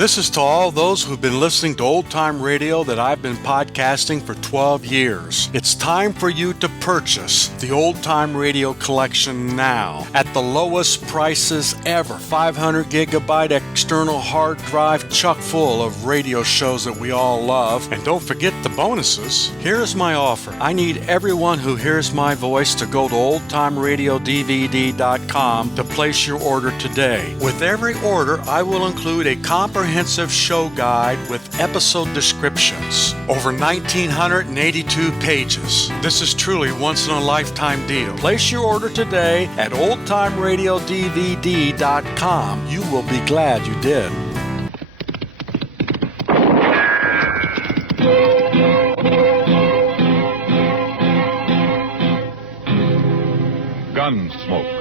This is to all those who've been listening to old-time radio that I've been podcasting for 12 years. It's time for you to purchase the old-time radio collection now at the lowest prices ever. 500 gigabyte external hard drive chock full of radio shows that we all love. And don't forget the bonuses. Here's my offer. I need everyone who hears my voice to go to oldtimeradiodvd.com to place your order today. With every order, I will include a comprehensive show guide with episode descriptions. Over 1,982 pages. This is truly once-in-a-lifetime deal. Place your order today at oldtimeradiodvd.com. You will be glad you did. Gunsmoke.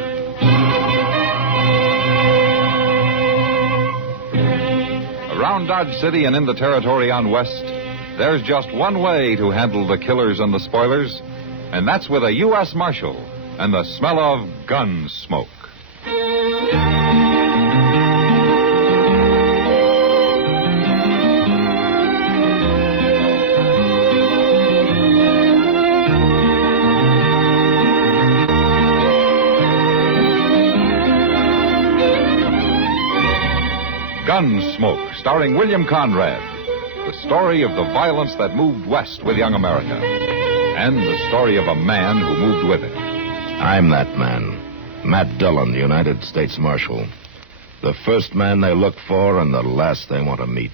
Around Dodge City and in the territory on West, there's just one way to handle the killers and the spoilers, and that's with a U.S. Marshal and the smell of gun smoke. Gunsmoke, starring William Conrad. The story of the violence that moved west with young America. And the story of a man who moved with it. I'm that man. Matt Dillon, United States Marshal. The first man they look for and the last they want to meet.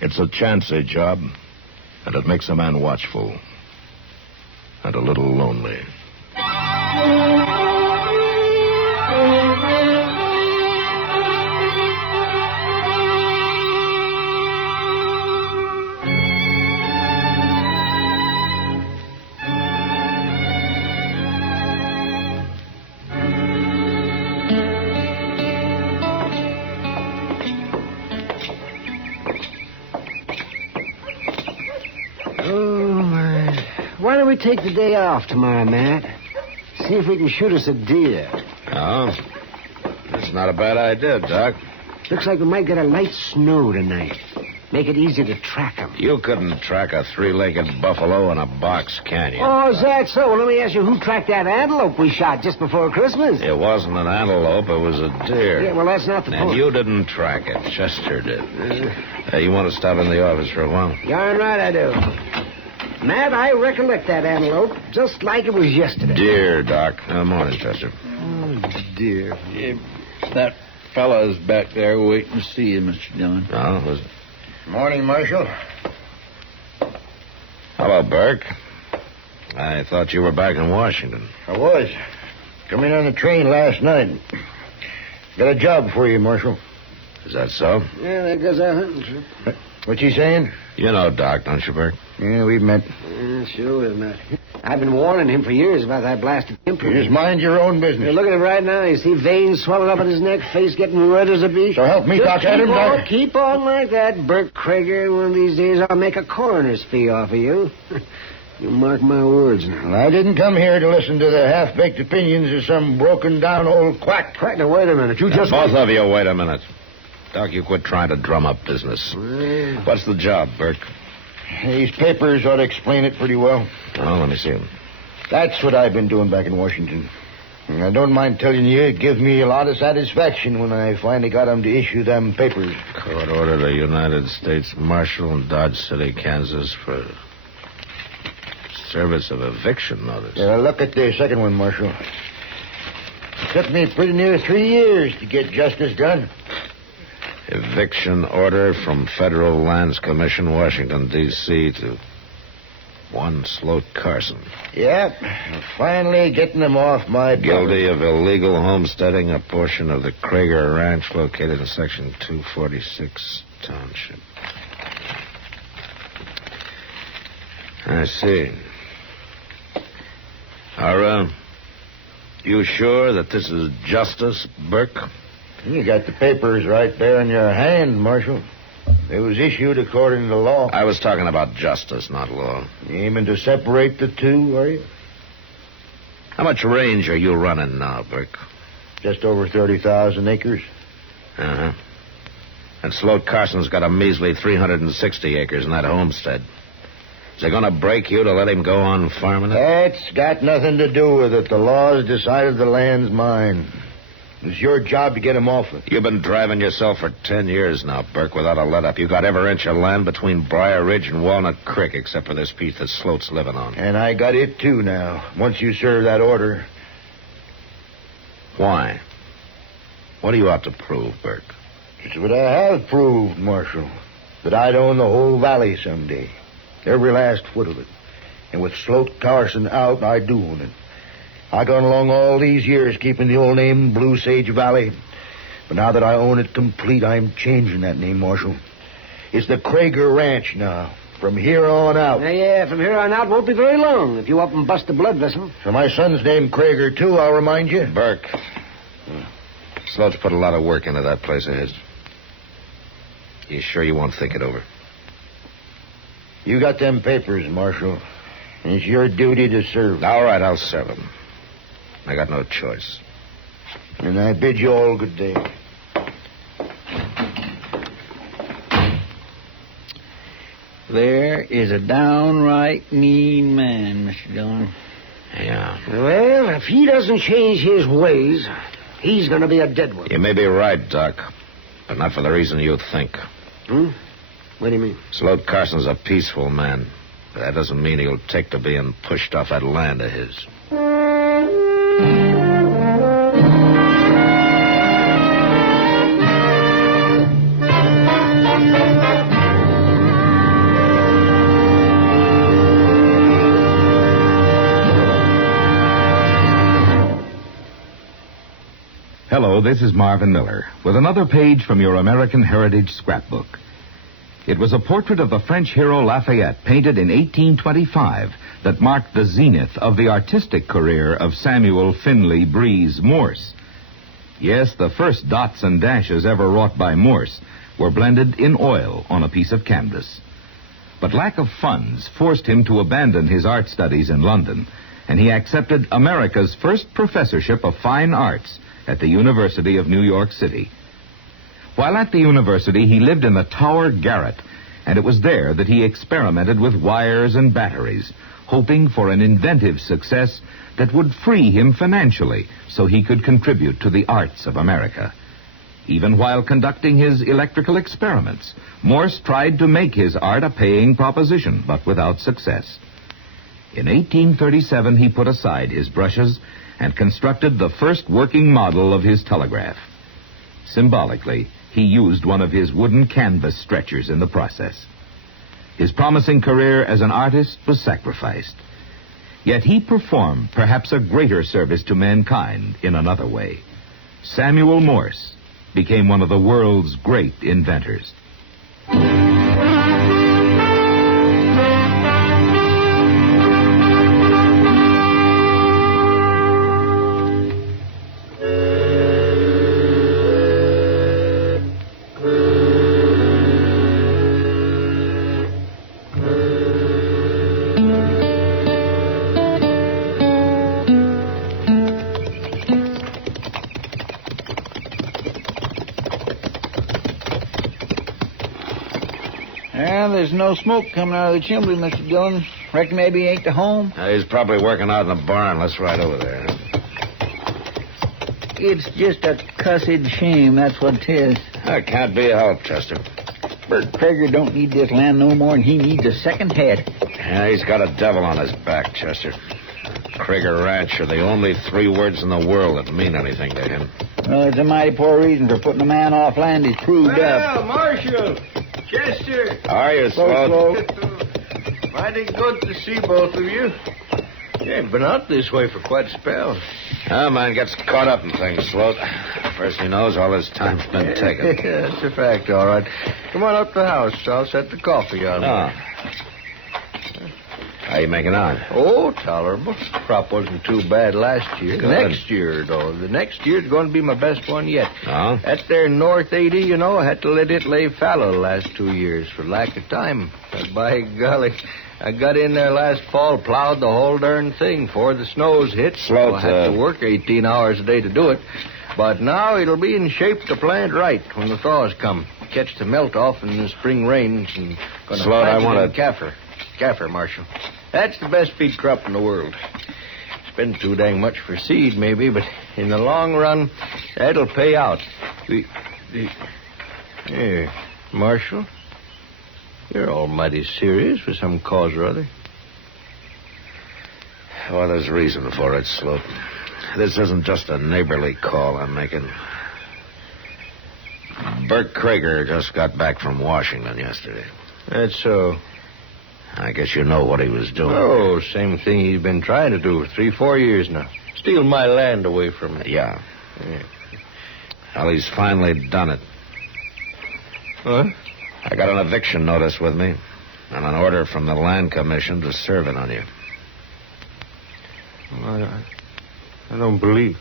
It's a chancy job, and it makes a man watchful. And a little lonely. Why don't we take the day off tomorrow, Matt? See if we can shoot us a deer. Oh, that's not a bad idea, Doc. Looks like we might get a light snow tonight. Make it easy to track them. You couldn't track a three-legged buffalo in a box, can you? Oh, is that so? Well, let me ask you, who tracked that antelope we shot just before Christmas? It wasn't an antelope, it was a deer. Yeah, well, that's not the point. And you didn't track it. Chester did. You want to stop in the office for a while? Darn right I do. Matt, I recollect that antelope just like it was yesterday. Deer, Doc. Morning, Chester. Oh, dear. Yeah, that fella's back there waiting to see you, Mr. Dillon. Oh, was it? Morning, Marshal. Hello, Burke. I thought you were back in Washington. I was. Come in on the train last night. Got a job for you, Marshal. Is that so? Yeah, there goes our hunting trip. What's he saying? You know Doc, don't you, Burke? Yeah, we've met. Yeah, sure we've met. I've been warning him for years about that blasted temper. You just mind your own business. You're looking at him right now. You see veins swelling up in his neck, face getting red as a beet. So help me, Doc Adams. Keep on like that, Bert Krager. One of these days I'll make a coroner's fee off of you. You mark my words now. Well, I didn't come here to listen to the half-baked opinions of some broken-down old quack. Quack, now, wait a minute. You just... Both of you, wait a minute. Doc, you quit trying to drum up business. Well... What's the job, Burke? These papers ought to explain it pretty well. Oh, let me see them. That's what I've been doing back in Washington. And I don't mind telling you, it gives me a lot of satisfaction when I finally got them to issue them papers. Court ordered a United States Marshal in Dodge City, Kansas for service of eviction notice. Yeah, look at the second one, Marshal. It took me pretty near 3 years to get justice done. Eviction order from Federal Lands Commission, Washington, D.C. to one Sloat Carson. Yep. Finally getting them off my... Guilty of illegal homesteading a portion of the Krager Ranch located in Section 246 Township. I see. Are you sure that this is justice, Burke? You got the papers right there in your hand, Marshal. They was issued according to law. I was talking about justice, not law. You aiming to separate the two, are you? How much range are you running now, Burke? Just over 30,000 acres. Uh-huh. And Sloat Carson's got a measly 360 acres in that homestead. Is it going to break you to let him go on farming it? That's got nothing to do with it. The law's decided the land's mine. It's your job to get him off it. You've been driving yourself for 10 years now, Burke, without a let-up. You got every inch of land between Briar Ridge and Walnut Creek, except for this piece that Sloat's living on. And I got it, too, now, once you serve that order. Why? What do you have to prove, Burke? It's what I have proved, Marshal. That I'd own the whole valley someday. Every last foot of it. And with Sloat Carson out, I do own it. I gone along all these years keeping the old name Blue Sage Valley. But now that I own it complete, I'm changing that name, Marshal. It's the Krager Ranch now. From here on out. Yeah, from here on out won't be very long if you up and bust a blood vessel. So my son's named Krager, too, I'll remind you. Burke. Sloat's put a lot of work into that place of his. You sure you won't think it over? You got them papers, Marshal. And it's your duty to serve. All right, I'll serve him. I got no choice. And I bid you all good day. There is a downright mean man, Mr. Dillon. Yeah. Well, if he doesn't change his ways, he's going to be a dead one. You may be right, Doc. But not for the reason you think. Hmm? What do you mean? Sloat Carson's a peaceful man. But that doesn't mean he'll take to being pushed off that land of his. Hello, this is Marvin Miller with another page from your American Heritage Scrapbook. It was a portrait of the French hero Lafayette, painted in 1825, that marked the zenith of the artistic career of Samuel Finley Breeze Morse. Yes, the first dots and dashes ever wrought by Morse were blended in oil on a piece of canvas. But lack of funds forced him to abandon his art studies in London, and he accepted America's first professorship of fine arts at the University of New York City. While at the university, he lived in the Tower Garret, and it was there that he experimented with wires and batteries, hoping for an inventive success that would free him financially so he could contribute to the arts of America. Even while conducting his electrical experiments, Morse tried to make his art a paying proposition, but without success. In 1837, he put aside his brushes and constructed the first working model of his telegraph. Symbolically, he used one of his wooden canvas stretchers in the process. His promising career as an artist was sacrificed. Yet he performed perhaps a greater service to mankind in another way. Samuel Morse became one of the world's great inventors. Well, there's no smoke coming out of the chimney, Mr. Dillon. Reckon maybe he ain't to home. He's probably working out in the barn. Let's ride over there. It's just a cussed shame, that's what it is. That can't be a help, Chester. Bert Krager don't need this land no more than he needs a second head. Yeah, he's got a devil on his back, Chester. Krager Ranch are the only 3 words in the world that mean anything to him. Well, it's a mighty poor reason for putting a man off land he's proved up. Marshal! Chester! How are you, Sloat? Mighty good to see both of you. You ain't been out this way for quite a spell. Oh, man gets caught up in things, Sloat. First he knows, all his time's been taken. That's a fact, all right. Come on up to the house. I'll set the coffee on. Oh. How you making out? Oh, tolerable. Crop wasn't too bad last year. Good. Next year, though. The next year's going to be my best one yet. Oh? That there North 80, you know, I had to let it lay fallow the last 2 years for lack of time. But by golly, I got in there last fall, plowed the whole darn thing before the snows hit. Sloat, So I had to work 18 hours a day to do it. But now it'll be in shape to plant right when the thaws come. catch the melt off in the spring rains and gonna Sloat, plant I it want in Kaffir. Kaffir, Marshal. That's the best feed crop in the world. It's been too dang much for seed, maybe, but in the long run, that'll pay out. Here, Marshal, you're almighty serious for some cause or other. Well, there's reason for it, Sloat. This isn't just a neighborly call I'm making. Bert Krager just got back from Washington yesterday. That's so. I guess you know what he was doing. Oh, same thing he's been trying to do for 3-4 years now. Steal my land away from me. Yeah. Well, he's finally done it. What? I got an eviction notice with me and an order from the Land Commission to serve it on you. I don't believe.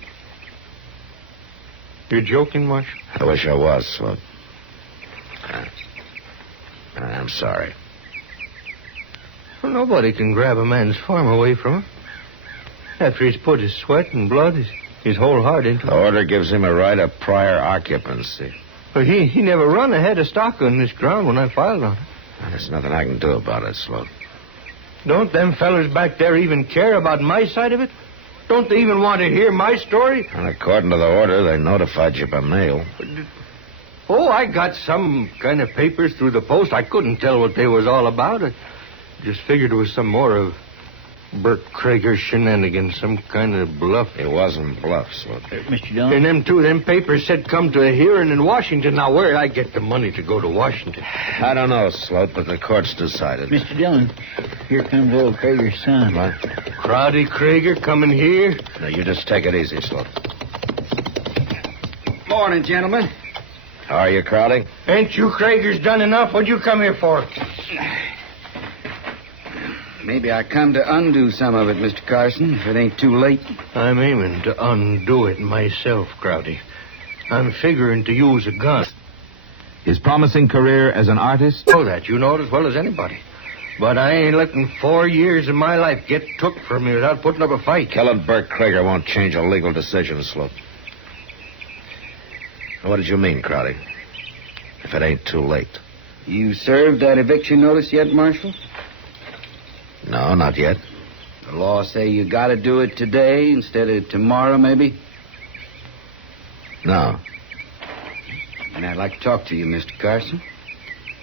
You're joking, Marshal? I wish I was, Sloat. I'm sorry. Well, nobody can grab a man's farm away from him. After he's put his sweat and blood, his whole heart into it. The order gives him a right of prior occupancy. But he never run a head of stock on this ground when I filed on it. Well, there's nothing I can do about it, Sloat. Don't them fellers back there even care about my side of it? Don't they even want to hear my story? And according to the order, they notified you by mail. Oh, I got some kind of papers through the post. I couldn't tell what they was all about. I just figured it was some more of Bert Krager's shenanigans, some kind of bluff. It wasn't bluff, Sloat. Mr. Dillon? And them papers said come to a hearing in Washington. Now, where'd I get the money to go to Washington? I don't know, Sloat, but the court's decided. Mr. Dillon, here comes old Krager's son. What? Crowdy Krager coming here? No, you just take it easy, Sloat. Morning, gentlemen. How are you, Crowley? Ain't you Kragers done enough? What'd you come here for? Maybe I come to undo some of it, Mr. Carson, if it ain't too late. I'm aiming to undo it myself, Crowdy. I'm figuring to use a gun. His promising career as an artist, Oh, that you know it as well as anybody. But I ain't letting 4 years of my life get took from me without putting up a fight. Killing Bert Krager won't change a legal decision, Sloat. What did you mean, Crowley? If it ain't too late. You served that eviction notice yet, Marshal? No, not yet. The law say you gotta do it today instead of tomorrow, maybe? No. And I'd like to talk to you, Mr. Carson.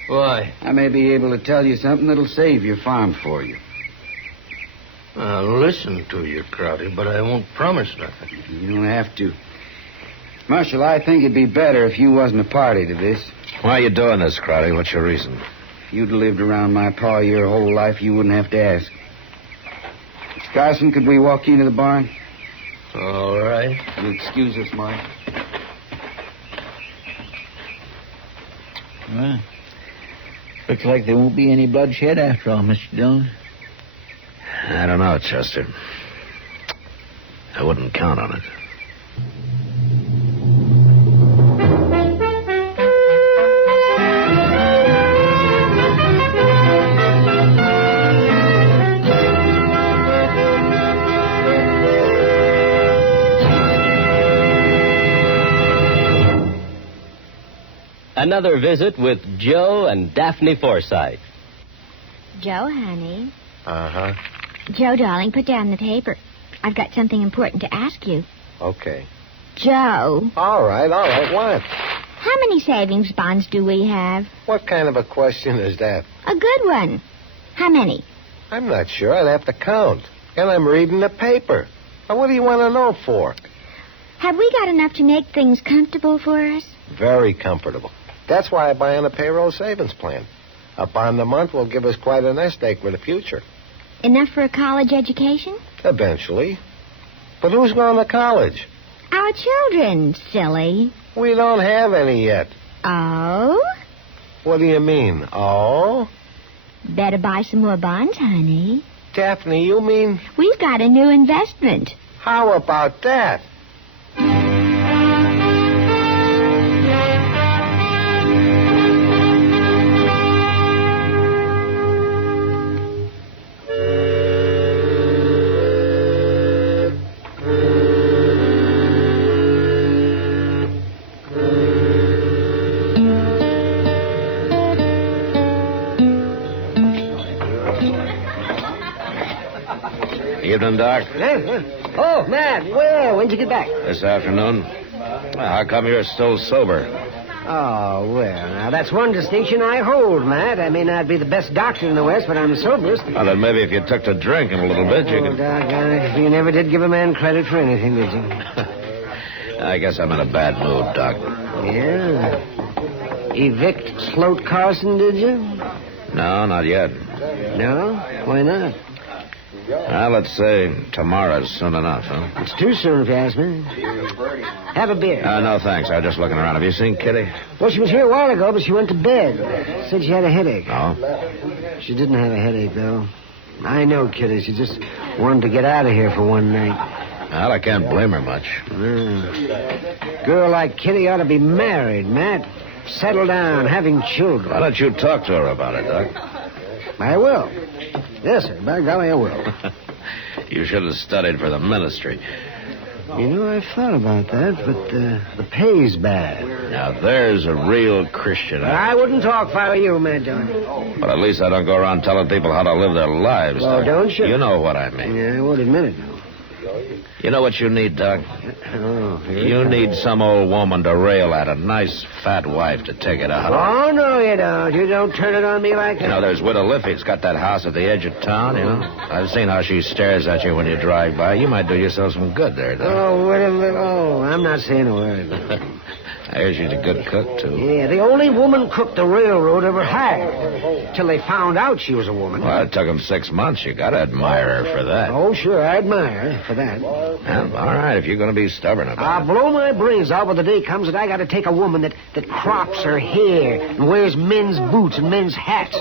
Why? I may be able to tell you something that'll save your farm for you. I'll listen to you, Crowdy, but I won't promise nothing. You don't have to. Marshal, I think it'd be better if you wasn't a party to this. Why are you doing this, Crowley? What's your reason? If you'd lived around my pa your whole life, you wouldn't have to ask. Mr. Carson, could we walk you into the barn? All right. You excuse us, Mark. Well, looks like there won't be any bloodshed after all, Mr. Dillon. I don't know, Chester. I wouldn't count on it. Another visit with Joe and Daphne Forsythe. Joe, honey. Uh-huh. Joe, darling, put down the paper. I've got something important to ask you. Okay. Joe, All right. What? how many savings bonds do we have? What kind of a question is that? A good one. How many? I'm not sure. I'd have to count. And I'm reading the paper. Now, what do you want to know for? Have we got enough to make things comfortable for us? Very comfortable. That's why I buy on a payroll savings plan. A bond a month will give us quite a nest egg for the future. Enough for a college education? Eventually. But who's going to college? Our children, silly. We don't have any yet. Oh? What do you mean? Oh? Better buy some more bonds, honey. Daphne, you mean... We've got a new investment. How about that? Evening, Doc. Oh, Matt, well, when'd you get back? This afternoon. Well, how come you're still sober? Oh, well, now that's one distinction I hold, Matt. I may not be the best doctor in the West, but I'm the soberest. Well, then maybe if you took to drinking a little bit, you could... Doggone it. You never did give a man credit for anything, did you? I guess I'm in a bad mood, Doc. Yeah. Evict Sloat Carson, did you? No, not yet. No? Why not? Well, let's say tomorrow's soon enough, huh? It's too soon, if you ask me. Have a beer. No, thanks. I was just looking around. Have you seen Kitty? Well, she was here a while ago, but she went to bed. Said she had a headache. Oh? She didn't have a headache, though. I know, Kitty. She just wanted to get out of here for one night. Well, I can't blame her much. Girl like Kitty ought to be married, Matt. Settle down, having children. Why don't you talk to her about it, Doc? I will. Yes, sir. By golly, I will. You should have studied for the ministry. You know, I've thought about that, but the pay's bad. Now, there's a real Christian. I wouldn't talk if I were you, Matt Dillon. But at least I don't go around telling people how to live their lives. Well, Doc. don't you? You know what I mean. Yeah, I won't admit it, no. You know what you need, Doc? Oh, You need some old woman to rail at, a nice, fat wife to take it out. Oh, no, you don't. You don't turn it on me like that. You know, there's Widow Liffey's got that house at the edge of town, you know. I've seen how she stares at you when you drive by. You might do yourself some good there, Doc. Oh, I'm not saying a word. I hear she's a good cook, too. Yeah, the only woman cook the railroad ever had. Till they found out she was a woman. Well, it took them 6 months. You got to admire her for that. Oh, sure, I admire her for that. Well, all right, if you're going to be stubborn about I'll blow my brains out when the day comes that I got to take a woman that crops her hair and wears men's boots and men's hats.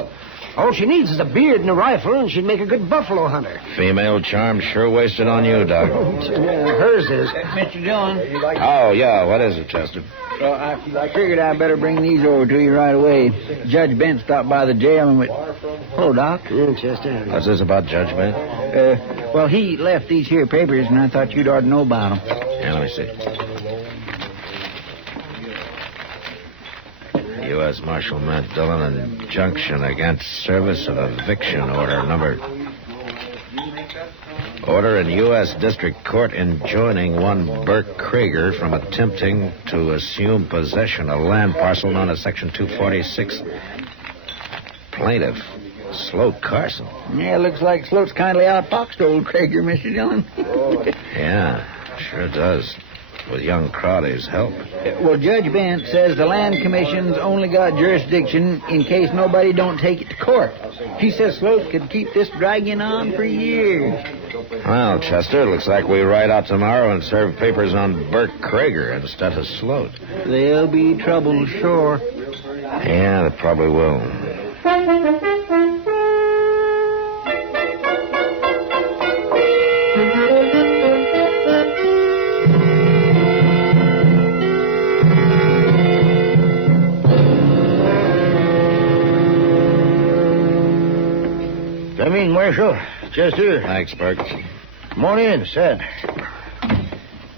All she needs is a beard and a rifle, and she'd make a good buffalo hunter. it. Female charm sure wasted on you, Doc. Hers is. Mr. Dillon. Oh, yeah, what is it, Chester? Well, I figured I'd better bring these over to you right away. Judge Bent stopped by the jail and went... Hello, Doc. Yeah, Chester. What's this about judgment? Well, he left these here papers, and I thought you'd ought to know about them. Yeah, let me see. U.S. Marshal Matt Dillon, injunction against service of eviction order number... Order in U.S. District Court enjoining one Burke Krieger from attempting to assume possession of land parcel known as Section 246. Plaintiff, Sloat Carson. Yeah, looks like Sloat's kindly outfoxed old Krieger, Mr. Dillon. Yeah, sure does. With young Crowley's help. Well, Judge Bent says the Land Commission's only got jurisdiction in case nobody don't take it to court. He says Sloat could keep this dragging on for years. Well, Chester, looks like we ride out tomorrow and serve papers on Burke Krieger instead of Sloat. There'll be trouble, sure. Yeah, they probably will. Come in, Marshal. Chester. Thanks, Burke. Come on in, Sad.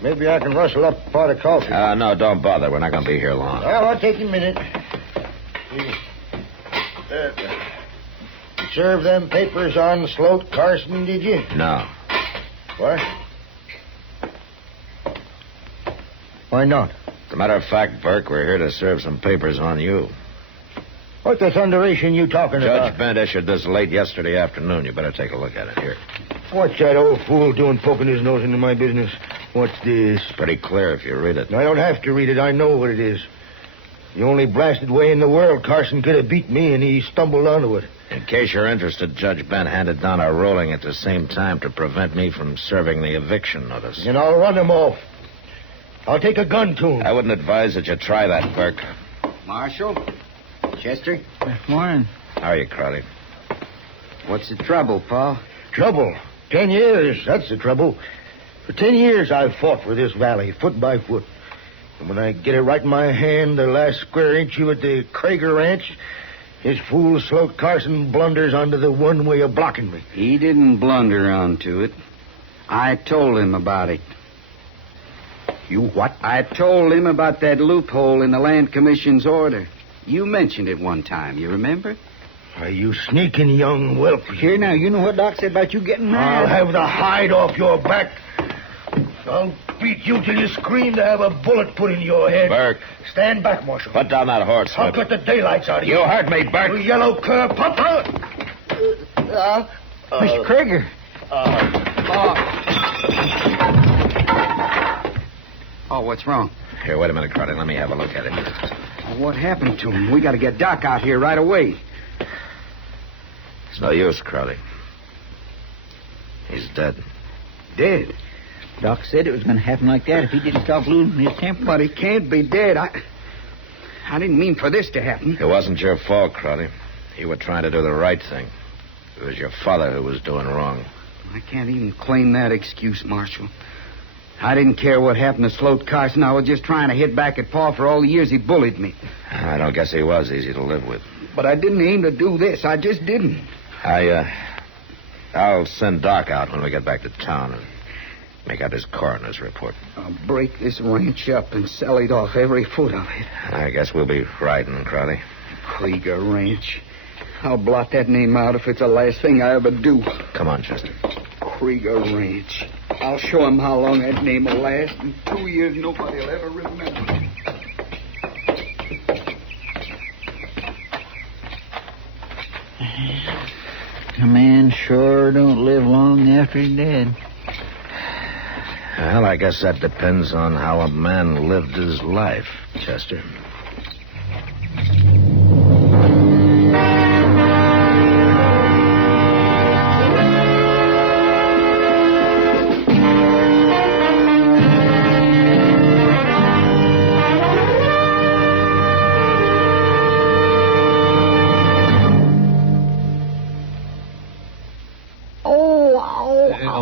Maybe I can rustle up a pot of coffee. No, don't bother. We're not going to be here long. Well, I'll take a minute. Serve them papers on Sloat Carson, did you? No. What? Why not? As a matter of fact, Burke, we're here to serve some papers on you. What the thunderation you talking about? Judge Bent issued this late yesterday afternoon. You better take a look at it. Here. What's that old fool doing poking his nose into my business? What's this? Pretty clear if you read it. I don't have to read it. I know what it is. The only blasted way in the world Carson could have beat me, and he stumbled onto it. In case you're interested, Judge Bent handed down a ruling at the same time to prevent me from serving the eviction notice. And I'll run him off. I'll take a gun to him. I wouldn't advise that you try that, Burke. Marshal? Chester? Morning. How are you, Crowley? What's the trouble, Pa? Trouble? 10 years, that's the trouble. For 10 years I've fought for this valley, foot by foot. And when I get it right in my hand, the last square inch you at the Krieger Ranch, his fool Sloat Carson blunders onto the one way of blocking me. He didn't blunder onto it. I told him about it. You what? I told him about that loophole in the Land Commission's order. You mentioned it one time, you remember? Why, you sneaking young whelp. Here, now, you know what Doc said about you getting mad. I'll have the hide off your back. I'll beat you till you scream to have a bullet put in your head. Burke. Stand back, Marshal. Put down that horse. I'll cut the daylights out of you. You heard me, Burke. You yellow cur. Pop out. Mr. Krieger. Oh, what's wrong? Here, wait a minute, Crowley. Let me have a look at it. What happened to him? We got to get Doc out here right away. It's no use, Crowley. He's dead. Dead? Doc said it was going to happen like that if he didn't stop losing his temper. But he can't be dead. I didn't mean for this to happen. It wasn't your fault, Crowley. You were trying to do the right thing. It was your father who was doing wrong. I can't even claim that excuse, Marshal. I didn't care what happened to Sloat Carson. I was just trying to hit back at Paul for all the years he bullied me. I don't guess he was easy to live with. But I didn't aim to do this. I just didn't. I'll send Doc out when we get back to town and make out his coroner's report. I'll break this ranch up and sell it off, every foot of it. I guess we'll be riding, Crowley. Krieger Ranch. I'll blot that name out if it's the last thing I ever do. Come on, Chester. Krieger Ranch. I'll show him how long that name will last. In 2 years, nobody will ever remember. A man sure don't live long after he's dead. Well, I guess that depends on how a man lived his life, Chester.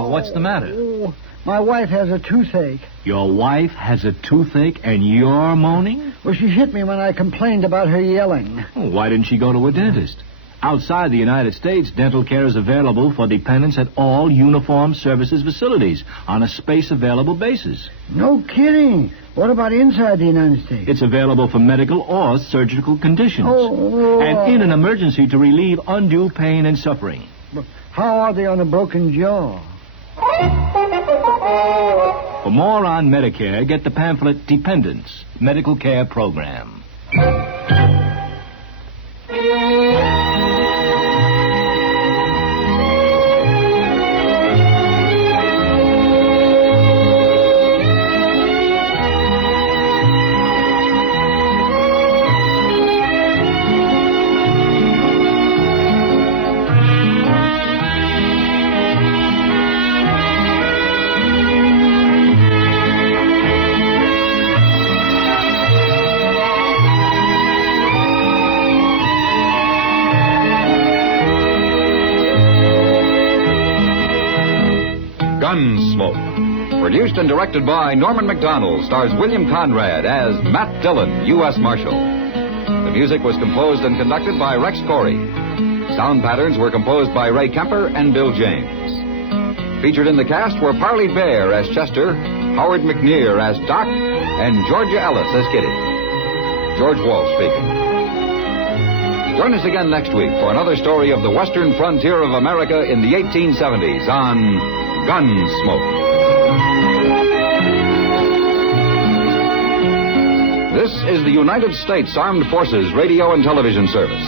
What's the matter? Oh, my wife has a toothache. Your wife has a toothache and you're moaning? Well, she hit me when I complained about her yelling. Oh, why didn't she go to a dentist? Outside the United States, dental care is available for dependents at all uniformed services facilities on a space-available basis. No kidding. What about inside the United States? It's available for medical or surgical conditions. And in an emergency to relieve undue pain and suffering. How are they on a broken jaw? For more on Medicare, get the pamphlet Dependents, Medical Care Program. Gunsmoke. Produced and directed by Norman McDonald, stars William Conrad as Matt Dillon, U.S. Marshal. The music was composed and conducted by Rex Corey. Sound patterns were composed by Ray Kemper and Bill James. Featured in the cast were Parley Bear as Chester, Howard McNear as Doc, and Georgia Ellis as Kitty. George Walsh speaking. Join us again next week for another story of the western frontier of America in the 1870s on Gunsmoke. This is the United States Armed Forces Radio and Television Service.